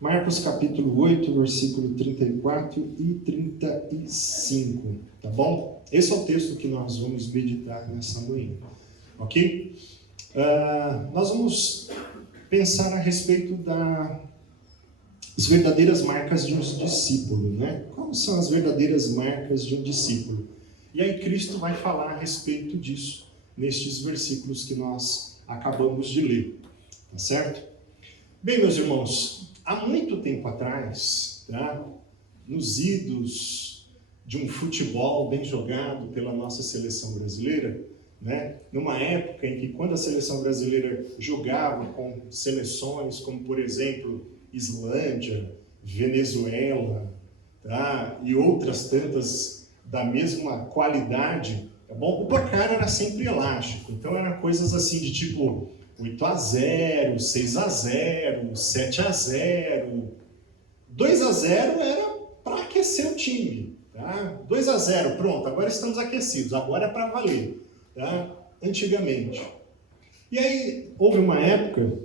Marcos capítulo 8, versículo 34 e 35, tá bom? Esse é o texto que nós vamos meditar nessa manhã, ok? Nós vamos pensar a respeito das verdadeiras marcas de um discípulo, né? Quais são as verdadeiras marcas de um discípulo? E aí Cristo vai falar a respeito disso, nestes versículos que nós acabamos de ler, tá certo? Bem, meus irmãos, há muito tempo atrás, tá, nos idos de um futebol bem jogado pela nossa seleção brasileira, né, numa época em que quando a seleção brasileira jogava com seleções como, por exemplo, Islândia, Venezuela, tá, e outras tantas da mesma qualidade, tá bom? O placar era sempre elástico, então eram coisas assim de tipo 8-0, 6-0, 7-0, 2-0 era para aquecer o time, tá? 2-0, pronto, agora estamos aquecidos, agora é para valer, tá? Antigamente. E aí houve uma época,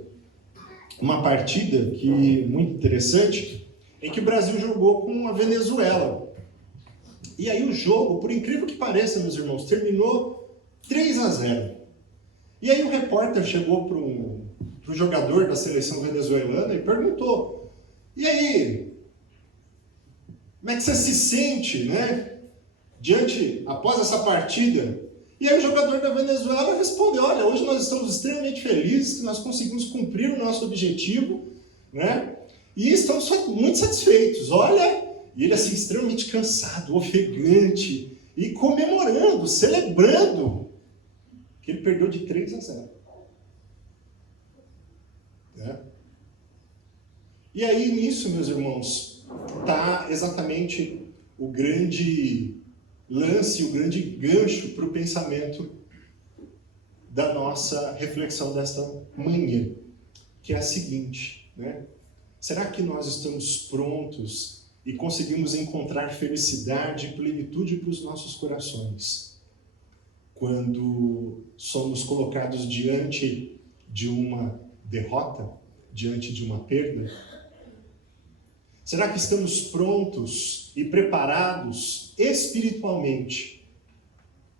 uma partida que muito interessante, em que o Brasil jogou com a Venezuela. E aí o jogo, por incrível que pareça, meus irmãos, terminou 3-0. E aí o repórter chegou para o jogador da seleção venezuelana e perguntou: e aí, como é que você se sente, né, após essa partida? E aí o jogador da Venezuela respondeu: olha, hoje nós estamos extremamente felizes que nós conseguimos cumprir o nosso objetivo, né, e estamos muito satisfeitos, olha. E ele assim, extremamente cansado, ofegante, e comemorando, celebrando que ele perdeu de 3-0. Né? E aí nisso, meus irmãos, está exatamente o grande lance, o grande gancho para o pensamento da nossa reflexão desta manhã, que é a seguinte, né? Será que nós estamos prontos e conseguimos encontrar felicidade e plenitude para os nossos corações quando somos colocados diante de uma derrota, diante de uma perda? Será que estamos prontos e preparados espiritualmente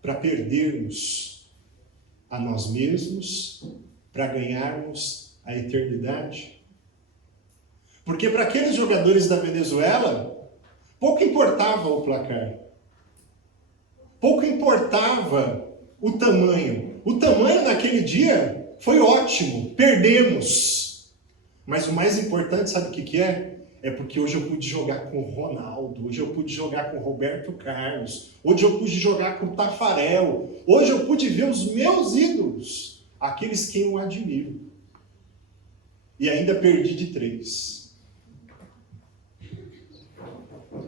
para perdermos a nós mesmos, para ganharmos a eternidade? Porque para aqueles jogadores da Venezuela, pouco importava o placar. Pouco importava o tamanho. O tamanho naquele dia foi ótimo, perdemos. Mas o mais importante, sabe o que é? É porque hoje eu pude jogar com o Ronaldo, hoje eu pude jogar com o Roberto Carlos, hoje eu pude jogar com o Tafarel, hoje eu pude ver os meus ídolos, aqueles que eu admiro. E ainda perdi de 3.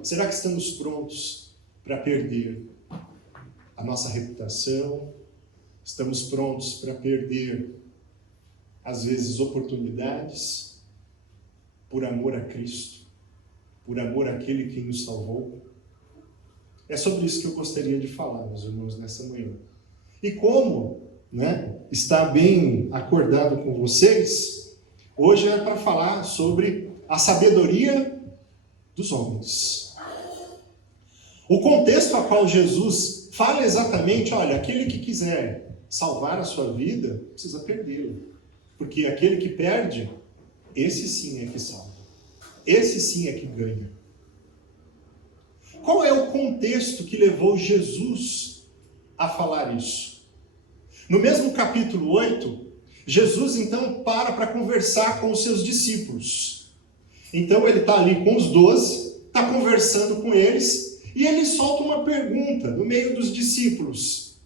Será que estamos prontos para perder a nossa reputação? Estamos prontos para perder, às vezes, oportunidades por amor a Cristo, por amor àquele que nos salvou? É sobre isso que eu gostaria de falar, meus irmãos, nessa manhã. E como, né, está bem acordado com vocês, hoje é para falar sobre a sabedoria dos homens. O contexto a qual Jesus fala exatamente, olha, aquele que quiser salvar a sua vida, precisa perdê-la. Porque aquele que perde, esse sim é que salva. Esse sim é que ganha. Qual é o contexto que levou Jesus a falar isso? No mesmo capítulo 8, Jesus então para conversar com os seus discípulos. Então ele está ali com os 12, está conversando com eles, e ele solta uma pergunta no meio dos discípulos.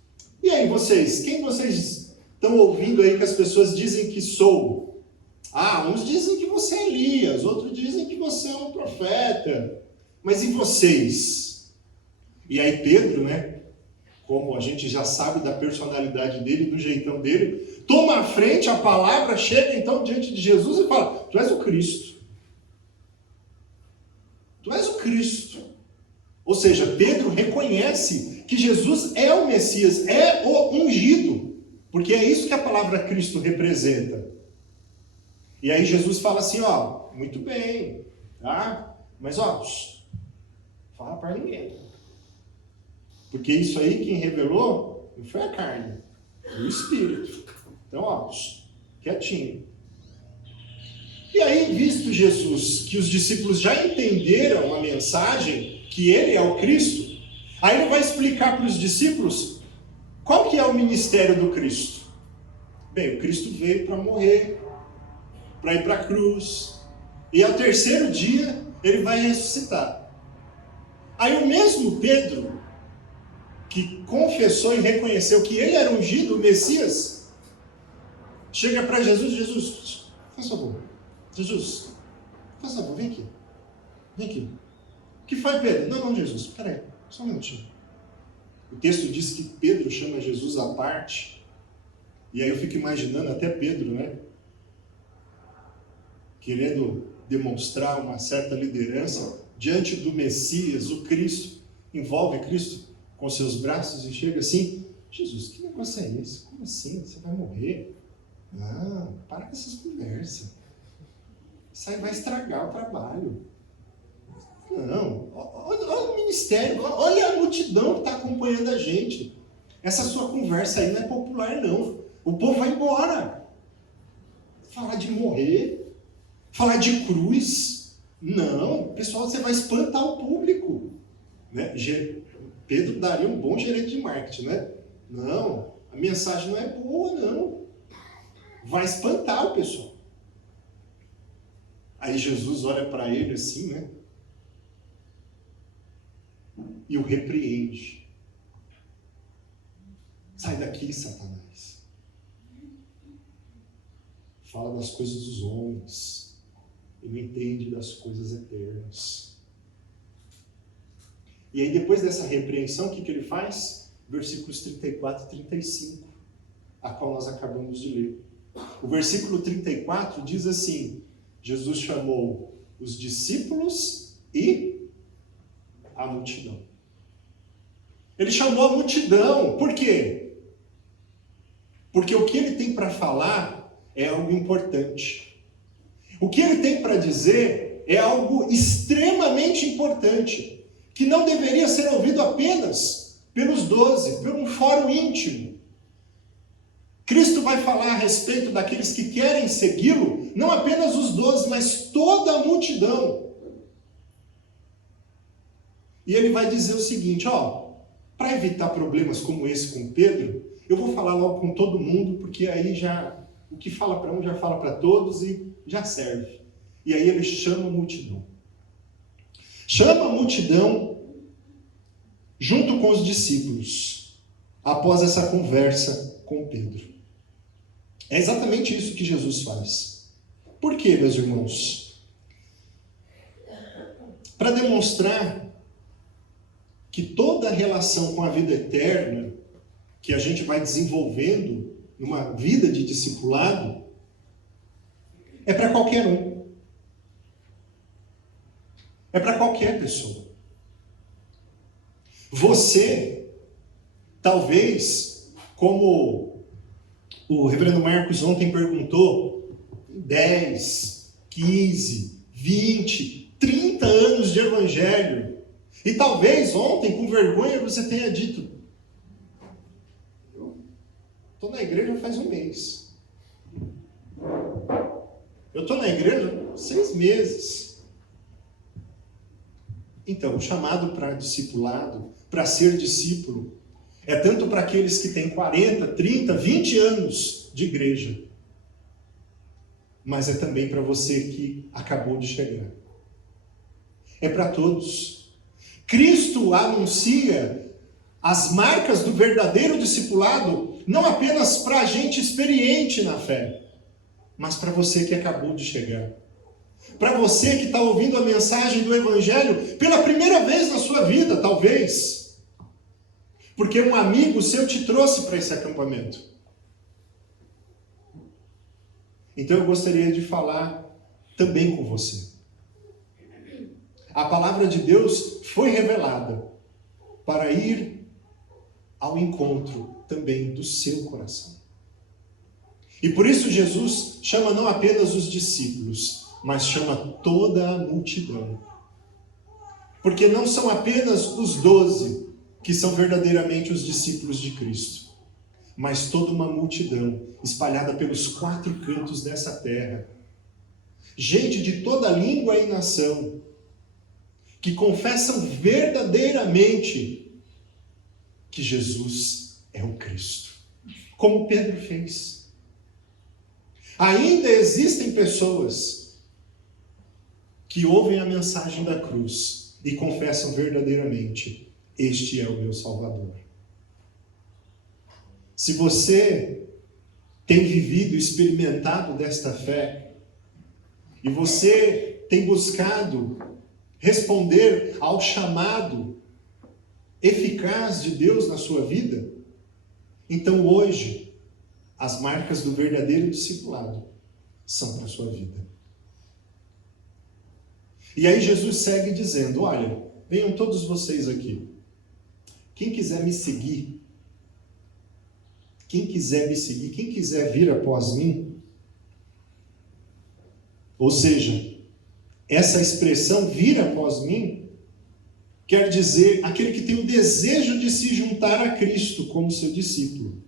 E aí vocês, quem vocês estão ouvindo aí que as pessoas dizem que sou? Ah, uns dizem que você é Elias, outros dizem que você é um profeta. Mas e vocês? E aí Pedro, né, como a gente já sabe da personalidade dele, do jeitão dele, toma a frente, a palavra, chega então diante de Jesus e fala: tu és o Cristo. Tu és o Cristo. Ou seja, Pedro reconhece que Jesus é o Messias, é o ungido, porque é isso que a palavra Cristo representa. E aí Jesus fala assim, ó, muito bem, tá? Mas ó, fala para ninguém. Porque isso aí quem revelou não foi a carne, foi o Espírito. Então, ó, quietinho. E aí, visto Jesus que os discípulos já entenderam a mensagem, que ele é o Cristo, aí ele vai explicar para os discípulos qual que é o ministério do Cristo. Bem, o Cristo veio para morrer, para ir para a cruz, e ao terceiro dia ele vai ressuscitar. Aí o mesmo Pedro, que confessou e reconheceu que ele era ungido, o Messias, chega para Jesus, Jesus, faz favor, Jesus, faz favor, vem aqui, vem aqui. O que foi, Pedro? Não, Jesus, peraí, só um minutinho. O texto diz que Pedro chama Jesus à parte, e aí eu fico imaginando até Pedro, né? Querendo demonstrar uma certa liderança diante do Messias, o Cristo, envolve Cristo com seus braços e chega assim, Jesus, que negócio é esse? Como assim? Você vai morrer? Não, para com essas conversas. Isso aí vai estragar o trabalho. Não, olha o ministério, olha a multidão que está acompanhando a gente. Essa sua conversa aí não é popular, não. O povo vai embora. Falar de morrer, falar de cruz. Não, pessoal, você vai espantar o público. Né? Pedro daria um bom gerente de marketing, né? Não, a mensagem não é boa, não. Vai espantar o pessoal. Aí Jesus olha para ele assim, né? E o repreende. Sai daqui, Satanás. Fala das coisas dos homens. E não entende das coisas eternas. E aí depois dessa repreensão, o que ele faz? Versículos 34 e 35, a qual nós acabamos de ler. O versículo 34 diz assim, Jesus chamou os discípulos e a multidão. Ele chamou a multidão, por quê? Porque o que ele tem para falar é algo importante. O que ele tem para dizer é algo extremamente importante, que não deveria ser ouvido apenas pelos 12, por um fórum íntimo. Cristo vai falar a respeito daqueles que querem segui-lo, não apenas os 12, mas toda a multidão. E ele vai dizer o seguinte, ó, para evitar problemas como esse com Pedro, eu vou falar logo com todo mundo, porque aí já, o que fala para um já fala para todos e já serve. E aí ele chama a multidão. Chama a multidão junto com os discípulos, após essa conversa com Pedro. É exatamente isso que Jesus faz. Por quê, meus irmãos? Para demonstrar que toda a relação com a vida eterna que a gente vai desenvolvendo numa vida de discipulado é para qualquer um. É para qualquer pessoa. Você, talvez, como o reverendo Marcos ontem perguntou, 10, 15, 20, 30 anos de evangelho, e talvez ontem, com vergonha, você tenha dito, eu estou na igreja faz um mês. Eu estou na igreja 6 meses. Então, o chamado para discipulado, para ser discípulo, é tanto para aqueles que têm 40, 30, 20 anos de igreja, mas é também para você que acabou de chegar. É para todos. Cristo anuncia as marcas do verdadeiro discipulado, não apenas para a gente experiente na fé, mas para você que acabou de chegar. Para você que está ouvindo a mensagem do Evangelho pela primeira vez na sua vida, talvez. Porque um amigo seu te trouxe para esse acampamento. Então eu gostaria de falar também com você. A palavra de Deus foi revelada para ir ao encontro também do seu coração. E por isso Jesus chama não apenas os discípulos, mas chama toda a multidão. Porque não são apenas os 12 que são verdadeiramente os discípulos de Cristo, mas toda uma multidão espalhada pelos 4 cantos dessa terra. Gente de toda língua e nação, que confessam verdadeiramente que Jesus é o Cristo, como Pedro fez. Ainda existem pessoas que ouvem a mensagem da cruz e confessam verdadeiramente: este é o meu Salvador. Se você tem vivido, experimentado desta fé, e você tem buscado responder ao chamado eficaz de Deus na sua vida, então hoje as marcas do verdadeiro discipulado são para a sua vida. E aí Jesus segue dizendo: olha, venham todos vocês aqui. Quem quiser me seguir, quem quiser vir após mim, ou seja, essa expressão vir após mim, quer dizer aquele que tem o desejo de se juntar a Cristo como seu discípulo.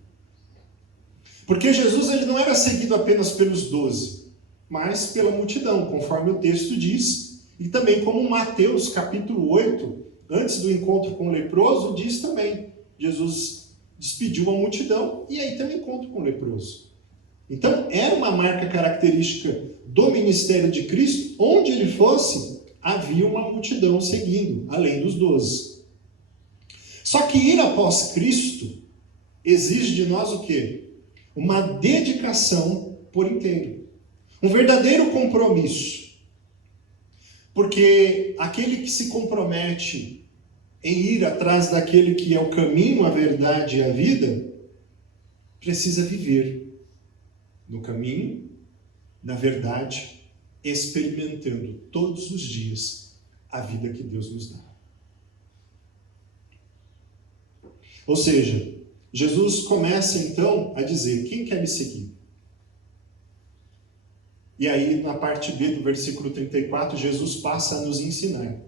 Porque Jesus ele não era seguido apenas pelos 12, mas pela multidão, conforme o texto diz, e também como Mateus capítulo 8, antes do encontro com o leproso, diz também, Jesus despediu a multidão e aí tem um encontro com o leproso. Então, era uma marca característica do ministério de Cristo, onde ele fosse, havia uma multidão seguindo, além dos 12. Só que ir após Cristo exige de nós o quê? Uma dedicação por inteiro. Um verdadeiro compromisso. Porque aquele que se compromete em ir atrás daquele que é o caminho, a verdade e a vida, precisa viver no caminho, na verdade, experimentando todos os dias a vida que Deus nos dá. Ou seja, Jesus começa então a dizer: quem quer me seguir? E aí, na parte B do versículo 34, Jesus passa a nos ensinar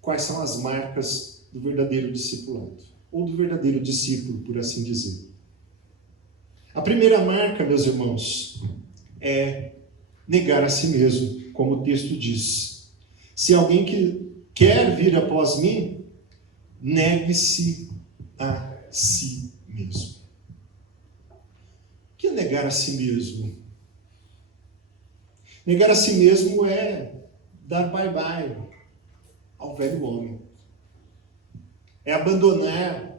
quais são as marcas do verdadeiro discipulado, ou do verdadeiro discípulo, por assim dizer. A primeira marca, meus irmãos, é negar a si mesmo, como o texto diz. Se alguém que quer vir após mim, negue-se a si mesmo. O que é negar a si mesmo? Negar a si mesmo é dar bye-bye ao velho homem. É abandonar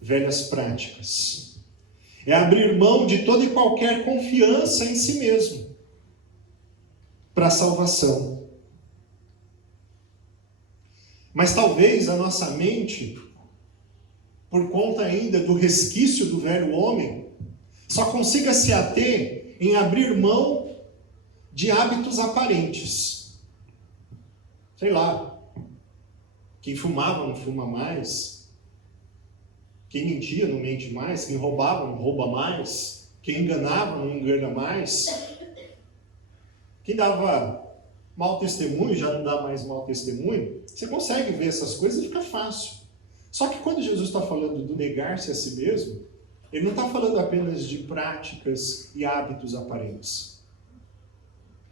velhas práticas. É abrir mão de toda e qualquer confiança em si mesmo para a salvação. Mas talvez a nossa mente, por conta ainda do resquício do velho homem, só consiga se ater em abrir mão de hábitos aparentes. Sei lá, quem fumava não fuma mais, quem mentia não mente mais, quem roubava não rouba mais, quem enganava não engana mais, quem dava mau testemunho já não dá mais mau testemunho. Você consegue ver essas coisas e fica fácil. Só que quando Jesus está falando do negar-se a si mesmo, ele não está falando apenas de práticas e hábitos aparentes.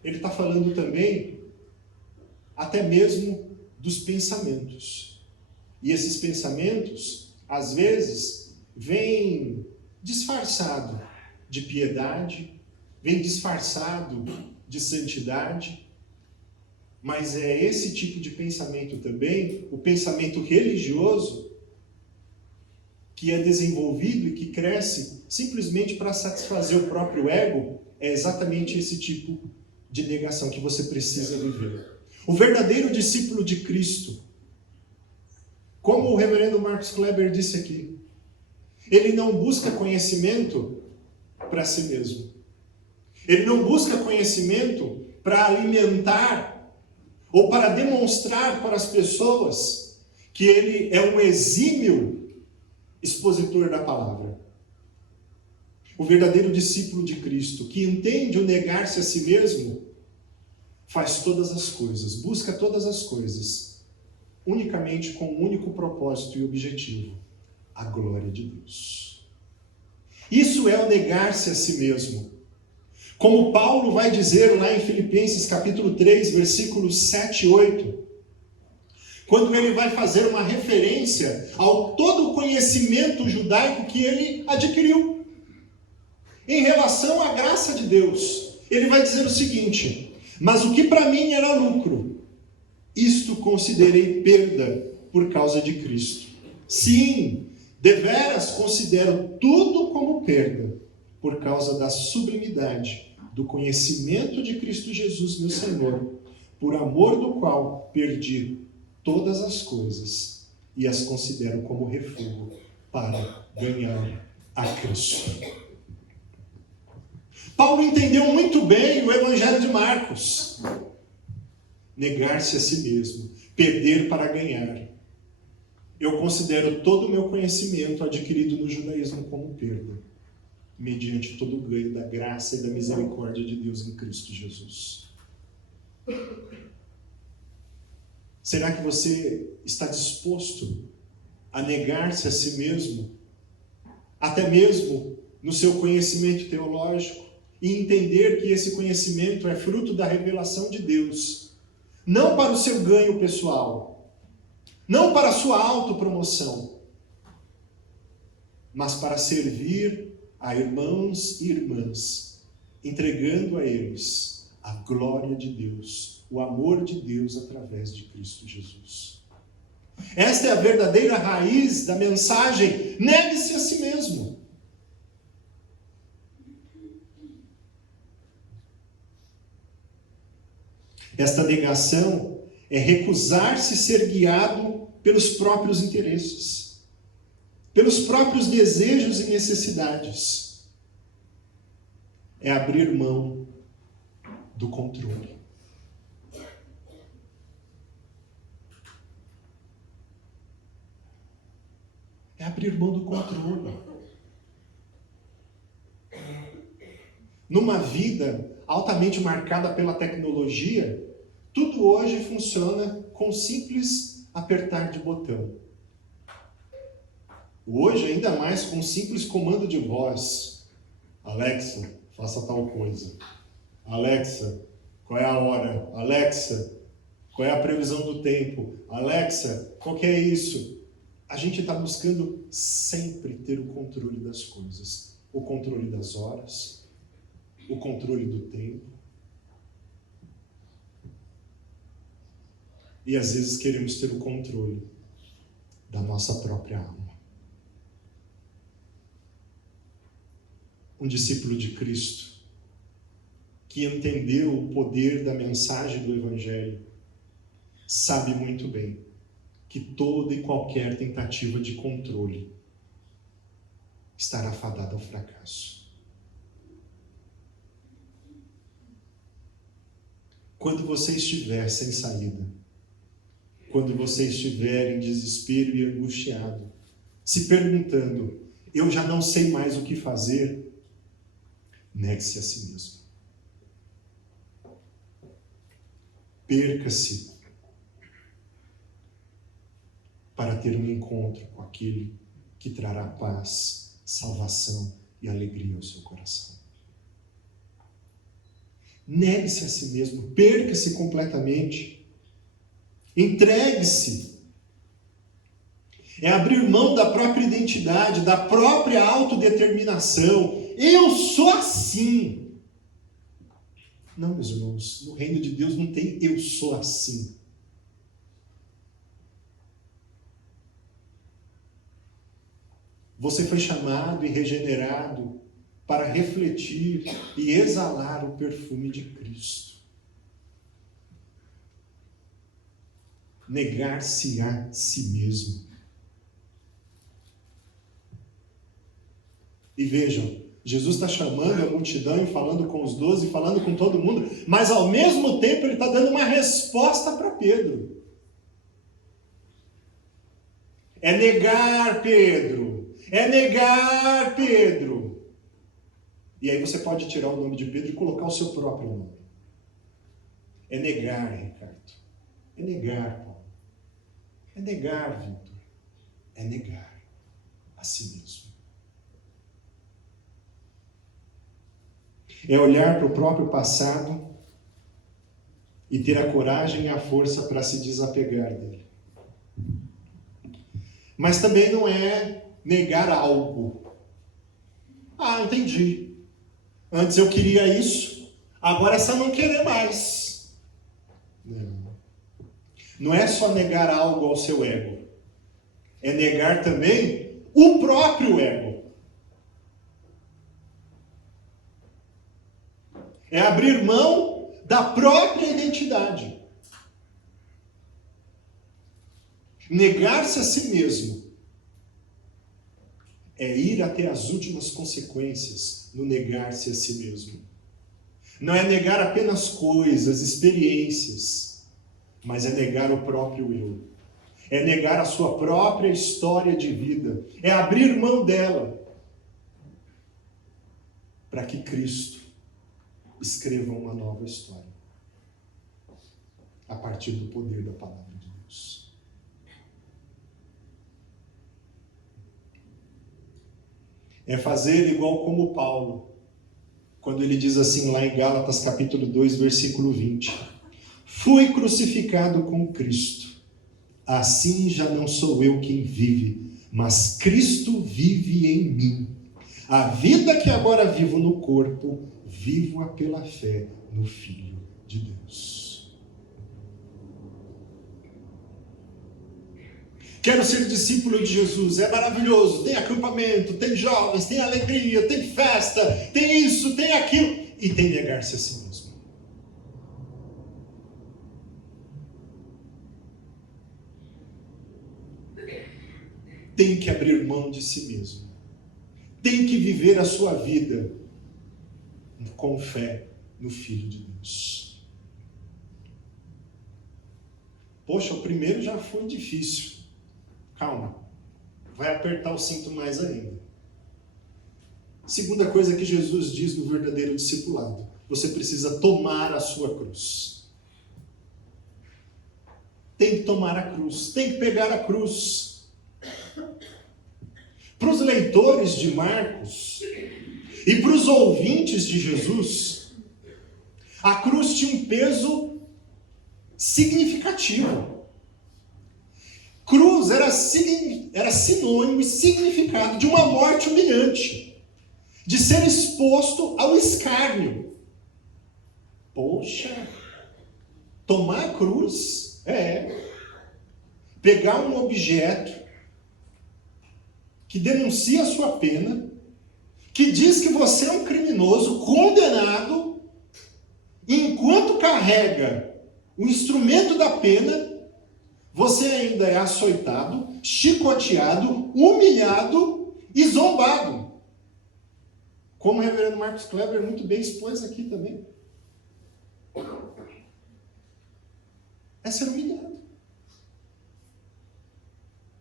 Ele está falando também até mesmo dos pensamentos. E esses pensamentos, às vezes, vêm disfarçado de piedade, vem disfarçado de santidade, mas é esse tipo de pensamento também, o pensamento religioso, que é desenvolvido e que cresce simplesmente para satisfazer o próprio ego, é exatamente esse tipo de negação que você precisa viver. O verdadeiro discípulo de Cristo, como o reverendo Marcos Kleber disse aqui, ele não busca conhecimento para si mesmo. Ele não busca conhecimento para alimentar ou para demonstrar para as pessoas que ele é um exímio expositor da palavra. O verdadeiro discípulo de Cristo, que entende o negar-se a si mesmo, faz todas as coisas, busca todas as coisas, unicamente com um único propósito e objetivo: a glória de Deus. Isso é o negar-se a si mesmo. Como Paulo vai dizer lá em Filipenses capítulo 3, versículos 7 e 8, quando ele vai fazer uma referência ao todo o conhecimento judaico que ele adquiriu em relação à graça de Deus. Ele vai dizer o seguinte: mas o que para mim era lucro, isto considerei perda por causa de Cristo. Sim, deveras considero tudo como perda, por causa da sublimidade do conhecimento de Cristo Jesus, meu Senhor, por amor do qual perdi todas as coisas e as considero como refúgio para ganhar a Cristo. Paulo entendeu muito bem o Evangelho de Marcos. Negar-se a si mesmo, perder para ganhar. Eu considero todo o meu conhecimento adquirido no judaísmo como perda, mediante todo o ganho da graça e da misericórdia de Deus em Cristo Jesus. Será que você está disposto a negar-se a si mesmo, até mesmo no seu conhecimento teológico, e entender que esse conhecimento é fruto da revelação de Deus, não para o seu ganho pessoal, não para a sua autopromoção, mas para servir a irmãos e irmãs, entregando a eles a glória de Deus, o amor de Deus através de Cristo Jesus. Esta é a verdadeira raiz da mensagem: negue-se a si mesmo. Esta negação é recusar-se ser guiado pelos próprios interesses, pelos próprios desejos e necessidades. É abrir mão do controle. É abrir mão do controle. Numa vida altamente marcada pela tecnologia, tudo hoje funciona com simples apertar de botão. Hoje, ainda mais com um simples comando de voz. Alexa, faça tal coisa. Alexa, qual é a hora? Alexa, qual é a previsão do tempo? Alexa, qual que é isso? A gente está buscando sempre ter o controle das coisas. O controle das horas, o controle do tempo. E às vezes queremos ter o controle da nossa própria alma. Um discípulo de Cristo que entendeu o poder da mensagem do Evangelho sabe muito bem que toda e qualquer tentativa de controle estará fadada ao fracasso. Quando você estiver sem saída, quando você estiver em desespero e angustiado, se perguntando: eu já não sei mais o que fazer, negue-se a si mesmo. Perca-se para ter um encontro com aquele que trará paz, salvação e alegria ao seu coração. Negue-se a si mesmo, perca-se completamente, entregue-se. É abrir mão da própria identidade, da própria autodeterminação. Eu sou assim. Não, meus irmãos, no reino de Deus não tem eu sou assim. Você foi chamado e regenerado para refletir e exalar o perfume de Cristo. Negar-se a si mesmo. E vejam, Jesus está chamando a multidão e falando com os 12, falando com todo mundo, mas ao mesmo tempo ele está dando uma resposta para Pedro. É negar, Pedro. É negar, Pedro. E aí você pode tirar o nome de Pedro e colocar o seu próprio nome. É negar, Ricardo. É negar, Paulo. É negar, Vitor. É negar a si mesmo. É olhar para o próprio passado e ter a coragem e a força para se desapegar dele. Mas também não é negar algo. Ah, entendi. Antes eu queria isso, agora é só não querer mais. Não. Não é só negar algo ao seu ego. É negar também o próprio ego. É abrir mão da própria identidade. Negar-se a si mesmo é ir até as últimas consequências no negar-se a si mesmo. Não é negar apenas coisas, experiências, mas é negar o próprio eu. É negar a sua própria história de vida. É abrir mão dela para que Cristo escreva uma nova história a partir do poder da palavra de Deus. É fazer igual como Paulo, quando ele diz assim lá em Gálatas capítulo 2, versículo 20. Fui crucificado com Cristo. Assim já não sou eu quem vive, mas Cristo vive em mim. A vida que agora vivo no corpo, vivo-a pela fé no Filho de Deus. Quero ser discípulo de Jesus, é maravilhoso, tem acampamento, tem jovens, tem alegria, tem festa, tem isso, tem aquilo, e tem negar-se a si mesmo. Tem que abrir mão de si mesmo. Tem que viver a sua vida com fé no Filho de Deus. Poxa, o primeiro já foi difícil. Calma. Vai apertar o cinto mais ainda. Segunda coisa que Jesus diz no verdadeiro discipulado. Você precisa tomar a sua cruz. Tem que tomar a cruz. Tem que pegar a cruz. Para os leitores de Marcos e para os ouvintes de Jesus, a cruz tinha um peso significativo. Cruz era sinônimo e significado de uma morte humilhante, de ser exposto ao escárnio. Poxa, tomar a cruz é pegar um objeto que denuncia a sua pena, que diz que você é um criminoso condenado, e enquanto carrega o instrumento da pena, você ainda é açoitado, chicoteado, humilhado e zombado. Como o reverendo Marcos Kleber muito bem expôs aqui também. É ser humilhado.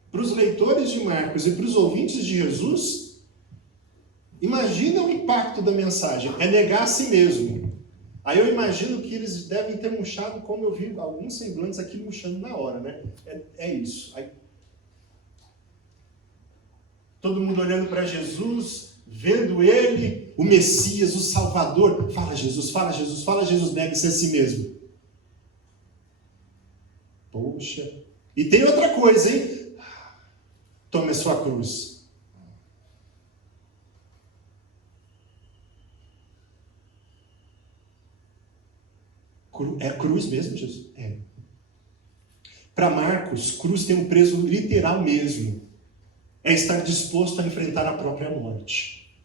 Para os leitores de Marcos e para os ouvintes de Jesus, imagina o impacto da mensagem. É negar a si mesmo. Aí eu imagino que eles devem ter murchado, como eu vi alguns semblantes aqui murchando na hora, né? É isso. Aí, todo mundo olhando para Jesus, vendo ele, o Messias, o Salvador. Fala Jesus, fala Jesus, fala Jesus, negue-se a si mesmo. Poxa. E tem outra coisa, hein? Tome a sua cruz. É cruz mesmo, Jesus? É. Para Marcos, cruz tem um preço literal mesmo. É estar disposto a enfrentar a própria morte.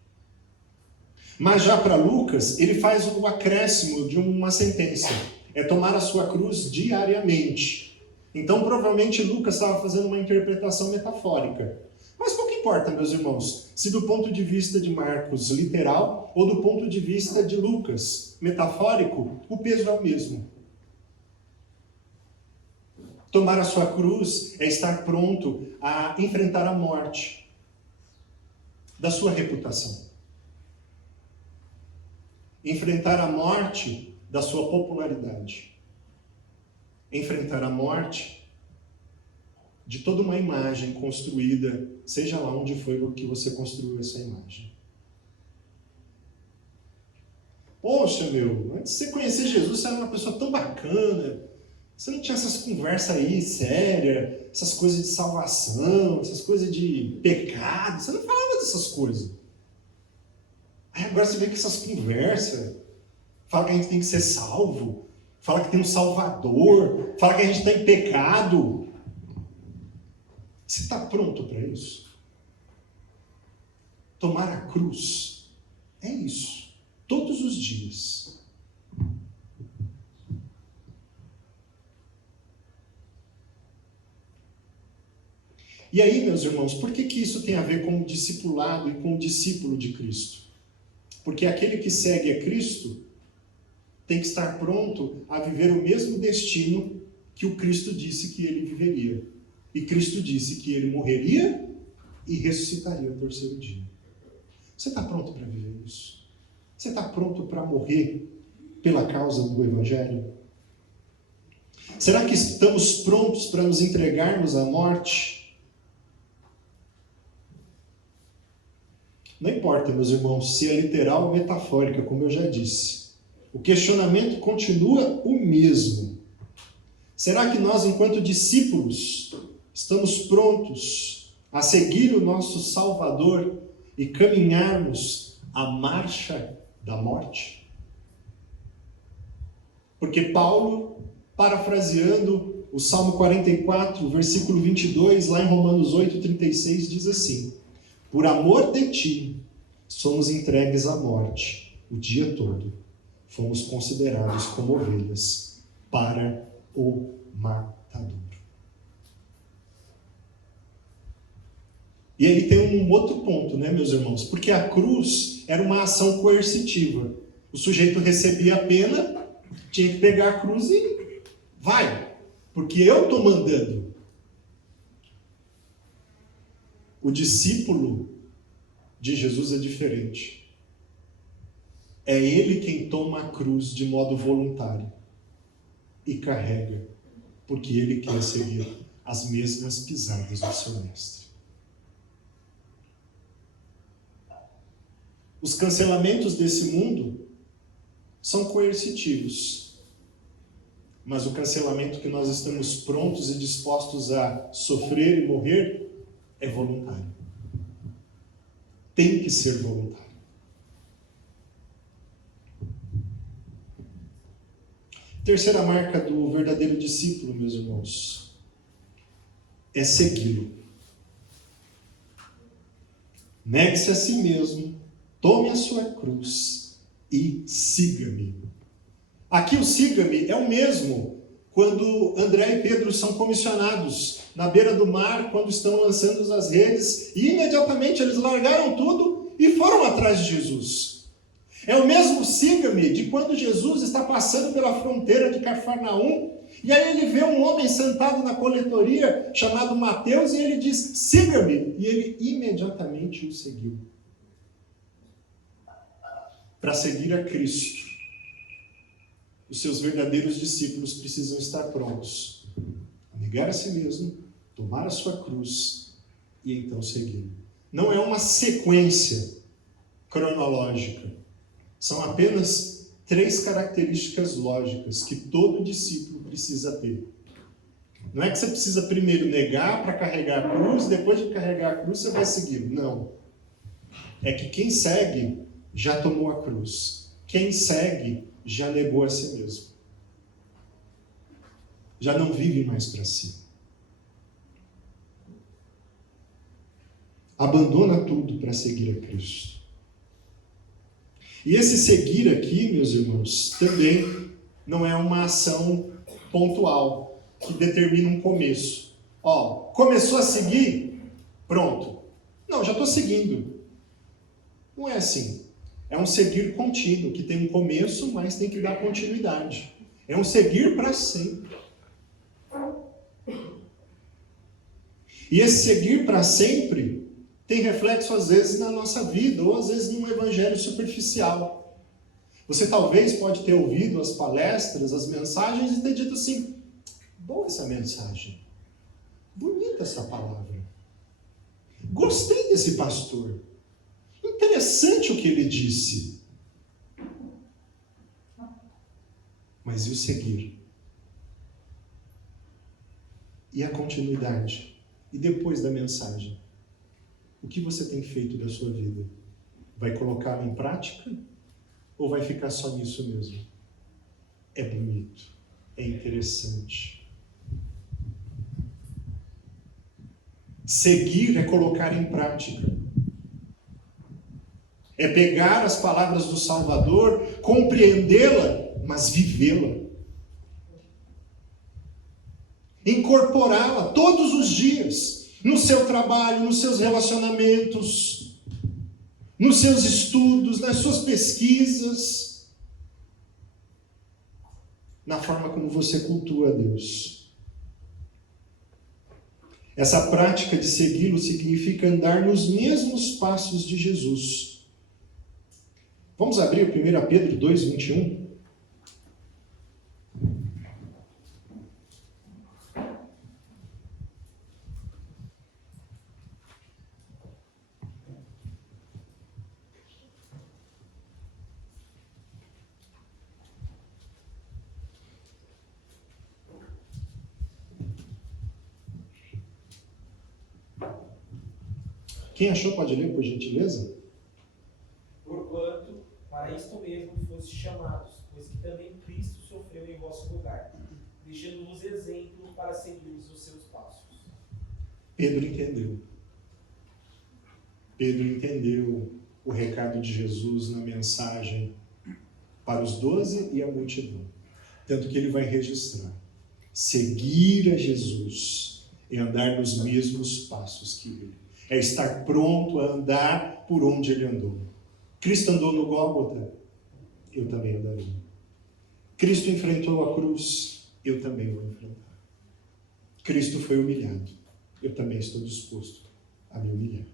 Mas já para Lucas, ele faz um acréscimo de uma sentença. É tomar a sua cruz diariamente. Então, provavelmente, Lucas estava fazendo uma interpretação metafórica. Mas pouco importa, meus irmãos, se do ponto de vista de Marcos, literal, ou do ponto de vista de Lucas, metafórico, o peso é o mesmo. Tomar a sua cruz é estar pronto a enfrentar a morte da sua reputação. enfrentar a morte da sua popularidade, enfrentar a morte de toda uma imagem construída, seja lá onde foi que você construiu essa imagem. Poxa, meu, antes de você conhecer Jesus, você era uma pessoa tão bacana, você não tinha essas conversas aí sérias, essas coisas de salvação, essas coisas de pecado, você não falava dessas coisas. Aí agora você vê que essas conversas, fala que a gente tem que ser salvo, fala que tem um Salvador, fala que a gente está em pecado. Você está pronto para isso? Tomar a cruz é isso, todos os dias. E aí, meus irmãos, por que isso tem a ver com o discipulado e com o discípulo de Cristo? Porque aquele que segue a Cristo tem que estar pronto a viver o mesmo destino que o Cristo disse que ele viveria. E Cristo disse que ele morreria e ressuscitaria no terceiro dia. Você está pronto para viver isso? Você está pronto para morrer pela causa do Evangelho? Será que estamos prontos para nos entregarmos à morte? Não importa, meus irmãos, se é literal ou metafórica, como eu já disse. O questionamento continua o mesmo. Será que nós, enquanto discípulos, estamos prontos a seguir o nosso Salvador e caminharmos a marcha da morte? Porque Paulo, parafraseando o Salmo 44, versículo 22, lá em Romanos 8:36, diz assim: por amor de ti, somos entregues à morte o dia todo. Fomos considerados como ovelhas para o matador. E aí tem um outro ponto, né, meus irmãos? Porque a cruz era uma ação coercitiva. O sujeito recebia a pena, tinha que pegar a cruz e vai, porque eu estou mandando. O discípulo de Jesus é diferente. É ele quem toma a cruz de modo voluntário e carrega, porque ele quer seguir as mesmas pisadas do seu mestre. Os cancelamentos desse mundo são coercitivos, mas o cancelamento que nós estamos prontos e dispostos a sofrer e morrer é voluntário. Tem que ser voluntário. Terceira marca do verdadeiro discípulo, meus irmãos, é segui-lo. Negue-se a si mesmo, tome a sua cruz e siga-me. Aqui o siga-me é o mesmo quando André e Pedro são comissionados na beira do mar, quando estão lançando as redes, e imediatamente eles largaram tudo e foram atrás de Jesus. É o mesmo siga-me de quando Jesus está passando pela fronteira de Cafarnaum, e aí ele vê um homem sentado na coletoria, chamado Mateus, e ele diz, siga-me, e ele imediatamente o seguiu. Para seguir a Cristo, os seus verdadeiros discípulos precisam estar prontos a negar a si mesmo, tomar a sua cruz e então segui-lo. Não é uma sequência cronológica. São apenas 3 características lógicas que todo discípulo precisa ter. Não é que você precisa primeiro negar para carregar a cruz, depois de carregar a cruz você vai seguir. Não. É que quem segue já tomou a cruz. Quem segue já negou a si mesmo. Já não vive mais para si. Abandona tudo para seguir a Cristo. E esse seguir aqui, meus irmãos, também não é uma ação pontual, que determina um começo. Começou a seguir? Pronto. Não, já estou seguindo. Não é assim. É um seguir contínuo, que tem um começo, mas tem que dar continuidade. É um seguir para sempre. E esse seguir para sempre tem reflexo às vezes na nossa vida, ou às vezes num evangelho superficial. Você talvez pode ter ouvido as palestras, as mensagens e ter dito assim, boa essa mensagem, bonita essa palavra, gostei desse pastor, interessante o que ele disse. Mas e o seguir? E a continuidade? E depois da mensagem? O que você tem feito da sua vida? Vai colocá-la em prática? Ou vai ficar só nisso mesmo? É bonito, é interessante. Seguir é colocar em prática. É pegar as palavras do Salvador, compreendê-la, mas vivê-la. Incorporá-la todos os dias, no seu trabalho, nos seus relacionamentos, nos seus estudos, nas suas pesquisas, na forma como você cultua a Deus. Essa prática de segui-lo significa andar nos mesmos passos de Jesus. Vamos abrir 1 Pedro 2, 21? Quem achou pode ler, por gentileza? Porquanto, para isto mesmo foste chamados, pois que também Cristo sofreu em vosso lugar, deixando-vos exemplo para seguirmos os seus passos. Pedro entendeu. Pedro entendeu o recado de Jesus na mensagem para os 12 e a multidão. Tanto que ele vai registrar. Seguir a Jesus é andar nos mesmos passos que ele. É estar pronto a andar por onde ele andou. Cristo andou no Gólgota, eu também andarei. Cristo enfrentou a cruz, eu também vou enfrentar. Cristo foi humilhado, eu também estou disposto a me humilhar.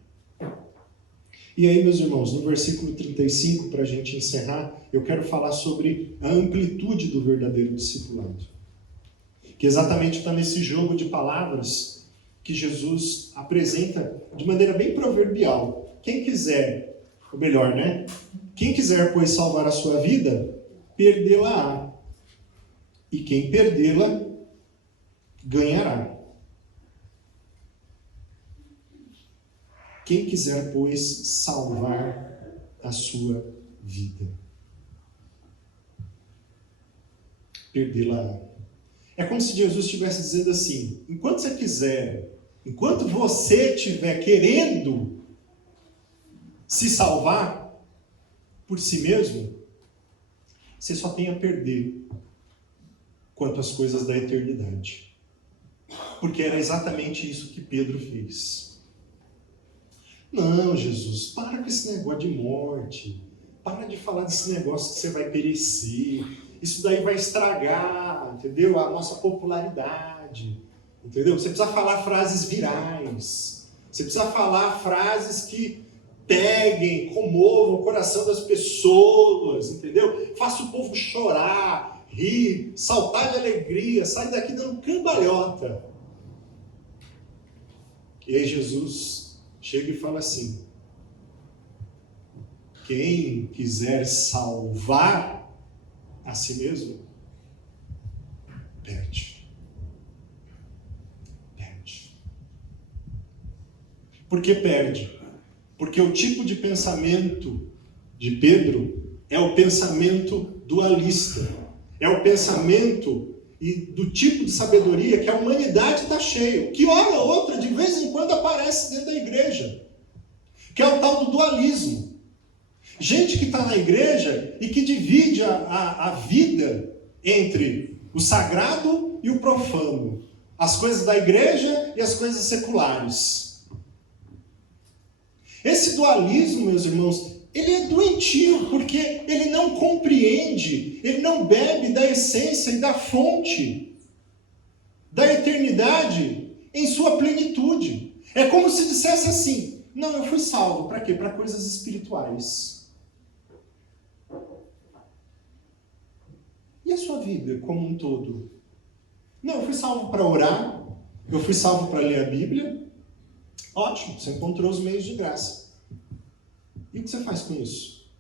E aí, meus irmãos, no versículo 35, para a gente encerrar, eu quero falar sobre a amplitude do verdadeiro discipulado. Que exatamente está nesse jogo de palavras que Jesus apresenta de maneira bem proverbial. Quem quiser, ou melhor, né? Quem quiser, pois, salvar a sua vida, perdê-la-á. E quem perdê-la, ganhará. Quem quiser, pois, salvar a sua vida, perdê-la. É como se Jesus estivesse dizendo assim, enquanto você quiser, enquanto você estiver querendo se salvar por si mesmo, você só tem a perder quanto às coisas da eternidade. Porque era exatamente isso que Pedro fez. Não, Jesus, para com esse negócio de morte. Para de falar desse negócio que você vai perecer. Isso daí vai estragar, entendeu? A nossa popularidade. Entendeu? Você precisa falar frases virais. Você precisa falar frases que peguem, comovam o coração das pessoas, entendeu? Faça o povo chorar, rir, saltar de alegria, sair daqui dando cambalhota. E aí Jesus chega e fala assim, quem quiser salvar a si mesmo, perde. Perde. Por que perde? Porque o tipo de pensamento de Pedro é o pensamento dualista. É o pensamento e do tipo de sabedoria que a humanidade está cheia. Que hora ou outra, de vez em quando, aparece dentro da igreja. Que é o tal do dualismo. Gente que está na igreja e que divide a vida entre o sagrado e o profano. As coisas da igreja e as coisas seculares. Esse dualismo, meus irmãos, ele é doentio, porque ele não compreende, ele não bebe da essência e da fonte da eternidade em sua plenitude. É como se dissesse assim, não, eu fui salvo, para quê? Para coisas espirituais. E a sua vida como um todo? Não, eu fui salvo para orar, eu fui salvo para ler a Bíblia. Ótimo, você encontrou os meios de graça. E o que você faz com isso?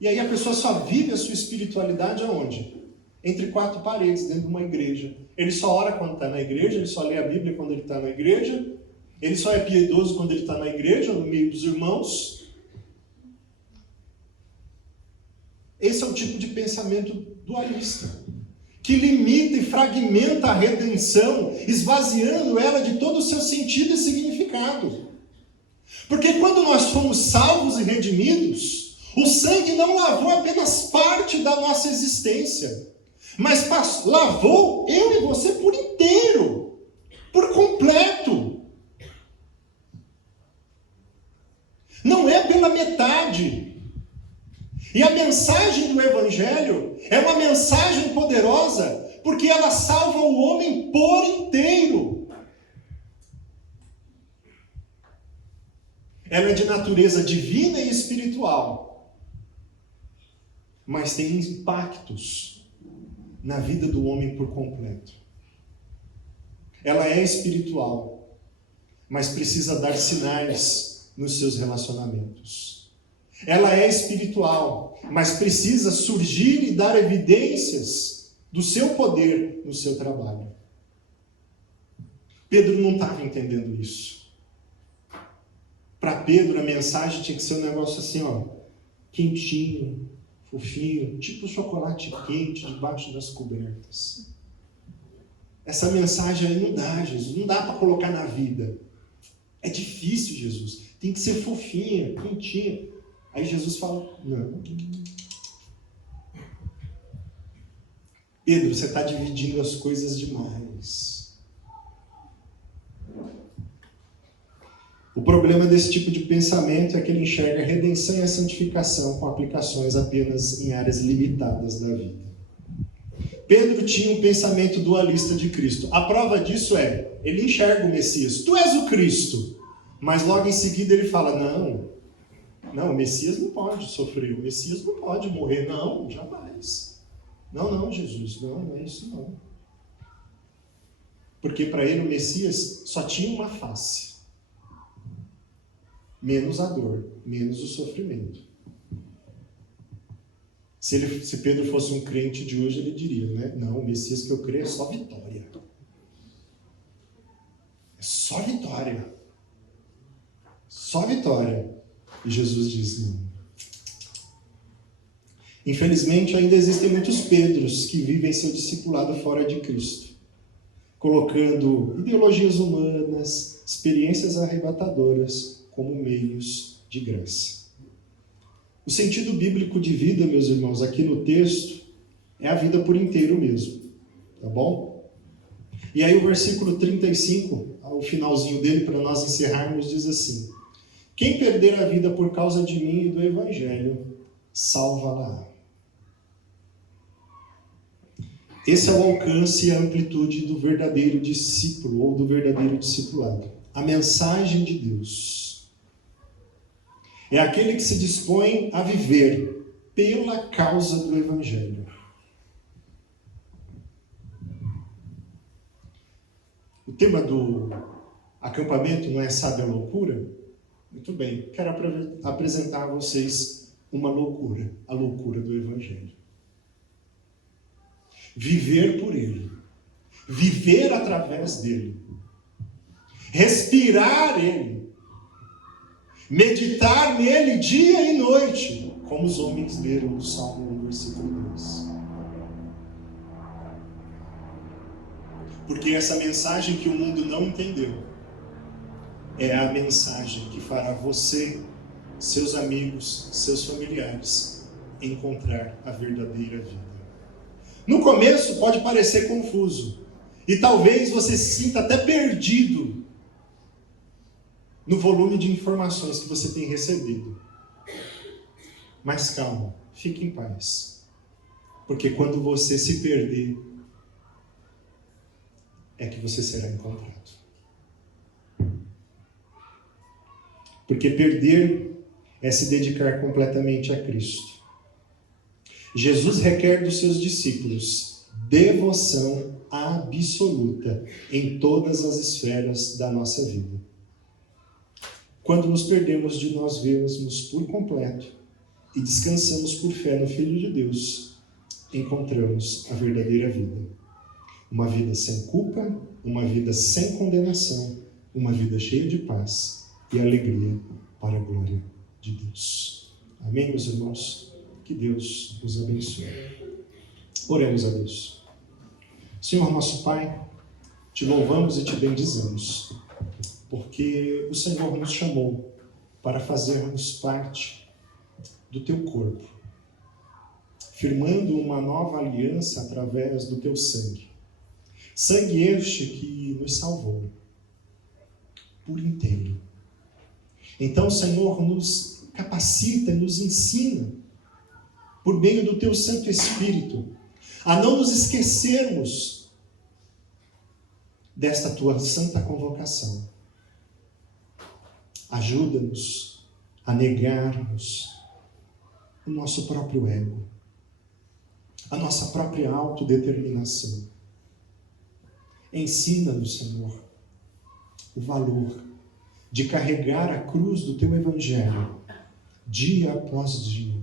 E aí a pessoa só vive a sua espiritualidade aonde? Entre quatro paredes, dentro de uma igreja. Ele só ora quando está na igreja, ele só lê a Bíblia quando ele está na igreja, ele só é piedoso quando ele está na igreja, no meio dos irmãos. Esse é o tipo de pensamento dualista, que limita e fragmenta a redenção, esvaziando ela de todo o seu sentido e significado. Porque quando nós fomos salvos e redimidos, o sangue não lavou apenas parte da nossa existência, mas lavou eu e você por inteiro, por completo. Não é pela metade. E a mensagem do Evangelho é uma mensagem poderosa, porque ela salva o homem por inteiro. Ela é de natureza divina e espiritual, mas tem impactos na vida do homem por completo. Ela é espiritual, mas precisa dar sinais nos seus relacionamentos. Ela é espiritual, mas precisa surgir e dar evidências do seu poder no seu trabalho. Pedro não estava entendendo isso. Para Pedro, a mensagem tinha que ser um negócio assim, ó, quentinho, fofinho, tipo chocolate quente debaixo das cobertas. Essa mensagem aí não dá, Jesus, não dá para colocar na vida. É difícil, Jesus. Tem que ser fofinha, quentinha. Aí Jesus fala, não. Pedro, você está dividindo as coisas demais. O problema desse tipo de pensamento é que ele enxerga a redenção e a santificação com aplicações apenas em áreas limitadas da vida. Pedro tinha um pensamento dualista de Cristo. A prova disso é, ele enxerga o Messias. Tu és o Cristo. Mas logo em seguida ele fala, não, o Messias não pode sofrer, o Messias não pode morrer. Não, jamais. Não, Jesus, não é isso não. Porque para ele o Messias só tinha uma face. Menos a dor, menos o sofrimento. Se Pedro fosse um crente de hoje, ele diria, né? Não, o Messias que eu creio é só vitória. É só vitória. Só vitória. E Jesus diz, não. Infelizmente, ainda existem muitos Pedros que vivem seu discipulado fora de Cristo, colocando ideologias humanas, experiências arrebatadoras como meios de graça. O sentido bíblico de vida, meus irmãos, aqui no texto, é a vida por inteiro mesmo. Tá bom? E aí o versículo 35, o finalzinho dele, para nós encerrarmos, diz assim: quem perder a vida por causa de mim e do Evangelho, salva-la. Esse é o alcance e a amplitude do verdadeiro discípulo, ou do verdadeiro discipulado. A mensagem de Deus é aquele que se dispõe a viver pela causa do Evangelho. O tema do acampamento não é Sabe a Loucura? Muito bem, quero apresentar a vocês uma loucura, a loucura do Evangelho. Viver por Ele, viver através dEle, respirar Ele, meditar nele dia e noite, como os homens leram no Salmo 1, versículo 2. Porque essa mensagem que o mundo não entendeu é a mensagem que fará você, seus amigos, seus familiares encontrar a verdadeira vida. No começo pode parecer confuso e talvez você se sinta até perdido no volume de informações que você tem recebido. Mas calma, fique em paz. Porque quando você se perder, é que você será encontrado. Porque perder é se dedicar completamente a Cristo. Jesus requer dos seus discípulos devoção absoluta em todas as esferas da nossa vida. Quando nos perdemos de nós mesmos por completo e descansamos por fé no Filho de Deus, encontramos a verdadeira vida. Uma vida sem culpa, uma vida sem condenação, uma vida cheia de paz e alegria para a glória de Deus. Amém, meus irmãos? Que Deus nos abençoe. Oremos a Deus. Senhor nosso Pai, te louvamos e te bendizemos, porque o Senhor nos chamou para fazermos parte do teu corpo, firmando uma nova aliança através do teu sangue. Sangue este que nos salvou por inteiro. Então, Senhor, nos capacita, nos ensina, por meio do teu Santo Espírito, a não nos esquecermos desta tua santa convocação. Ajuda-nos a negarmos o nosso próprio ego, a nossa própria autodeterminação. Ensina-nos, Senhor, o valor de carregar a cruz do teu Evangelho dia após dia.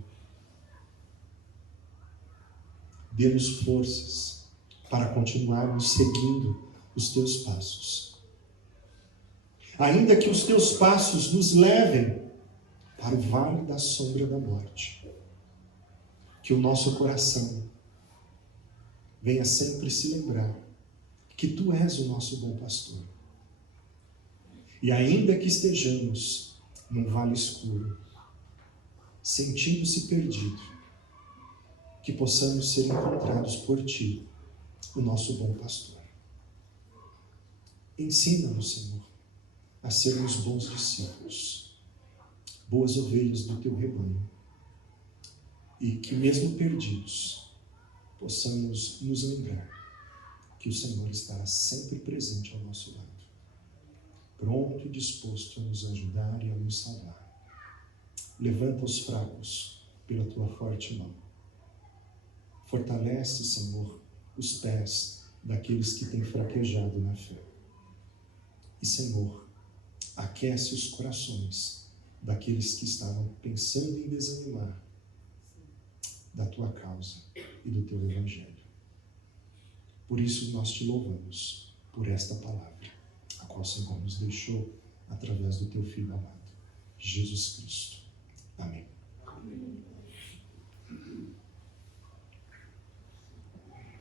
Dê-nos forças para continuarmos seguindo os teus passos. Ainda que os teus passos nos levem para o vale da sombra da morte, que o nosso coração venha sempre se lembrar que tu és o nosso bom pastor. E ainda que estejamos num vale escuro, sentindo-se perdido, que possamos ser encontrados por ti, o nosso bom pastor. Ensina-nos, Senhor, a sermos bons discípulos, boas ovelhas do teu rebanho, e que mesmo perdidos, possamos nos lembrar que o Senhor estará sempre presente ao nosso lado, pronto e disposto a nos ajudar e a nos salvar. Levanta os fracos pela tua forte mão. Fortalece, Senhor, os pés daqueles que têm fraquejado na fé. E, Senhor, aquece os corações daqueles que estavam pensando em desanimar da tua causa e do teu Evangelho. Por isso nós te louvamos por esta palavra, a qual o Senhor nos deixou através do teu Filho amado, Jesus Cristo. Amém.